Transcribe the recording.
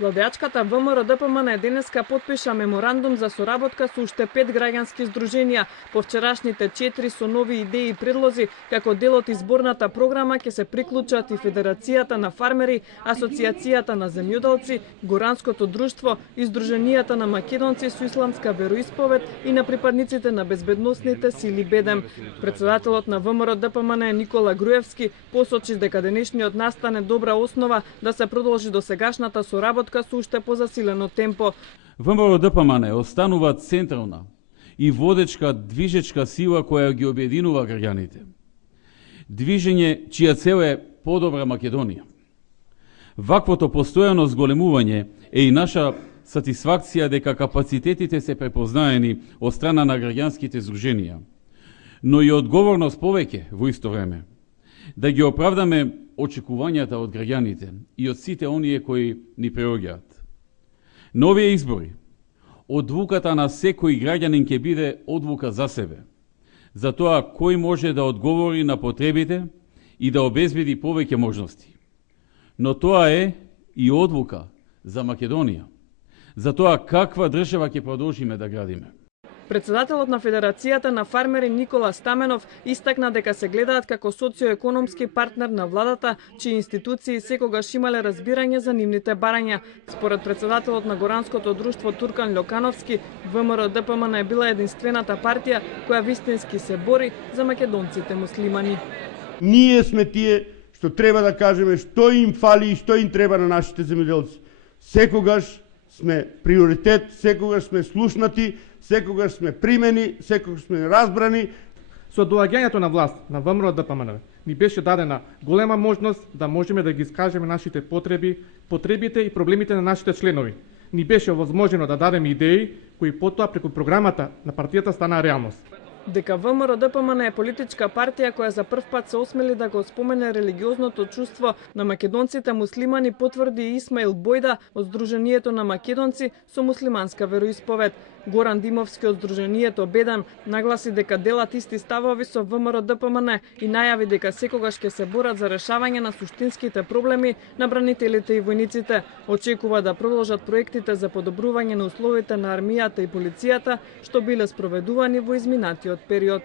Владеачката ВМРО-ДПМН денеска потпиша меморандум за соработка со уште 5 граѓански здруженија. По вчерашните 4 со нови идеи и предлози, како дел од изборната програма ќе се приклучат и Федерацијата на фармери, Асоцијацијата на земјоделци, Горанското друштво и Здруженијата на македонци со исламска вероисповед и на припадниците на безбедносните сили БЕДЕМ. Председателот на ВМРО-ДПМН Никола Груевски посочи дека денешниот настане добра основа да се продолжи досегашната соработка со уште позасилено темпо. ВМРО-ДПМН останува централна и водечка движечка сила која ги обединува граѓаните. Движење чија цел е подобра Македонија. Ваквото постојано зголемување е и наша сатисфакција дека капацитетите се препознаени од страна на граѓанските здруженија, но и одговорност повеќе во исто време да ги оправдаме очекувањата од граѓаните и од сите оние кои ни преоѓаат. На овие избори, одлуката на секој граѓанин ќе биде одлука за себе, за тоа кој може да одговори на потребите и да обезбеди повеќе можности. Но тоа е и одлука за Македонија, за тоа каква држава ќе продолжиме да градиме. Председателот на Федерацијата на фармери Никола Стаменов истакна дека се гледаат како социоекономски партнер на владата, чии институции секогаш имале разбирање за нивните барања. Според председателот на Горанското друштво Туркан Љокановски, ВМРО-ДПМН е била единствената партија која вистински се бори за македонците муслимани. Ние сме тие што треба да кажеме што им фали и што им треба на нашите земјоделци. Секогаш сме приоритет, секогаш сме слушнати, секогаш сме примени, секогаш сме разбрани. Со доаѓањето на власт на ВМРО-ДПМН ни беше дадена голема можност да можеме да ги искажеме нашите потребите и проблемите на нашите членови. Ни беше овозможено да дадеме идеи кои потоа преку програмата на партијата стана реалност. Дека ВМРО-ДПМН е политичка партија која за прв пат се осмели да го спомене религиозното чувство на македонците муслимани, потврди и Исмаил Бојда од Здруженијето на македонци со муслиманска вероисповед. Горан Димовски од Здруженијето БЕДЕМ нагласи дека делат исти ставови со ВМРО-ДПМН и најави дека секогаш ќе се борат за решавање на суштинските проблеми на бранителите и војниците. Очекува да продолжат проектите за подобрување на условите на армијата и полицијата што биле спроведувани во изминатиот период.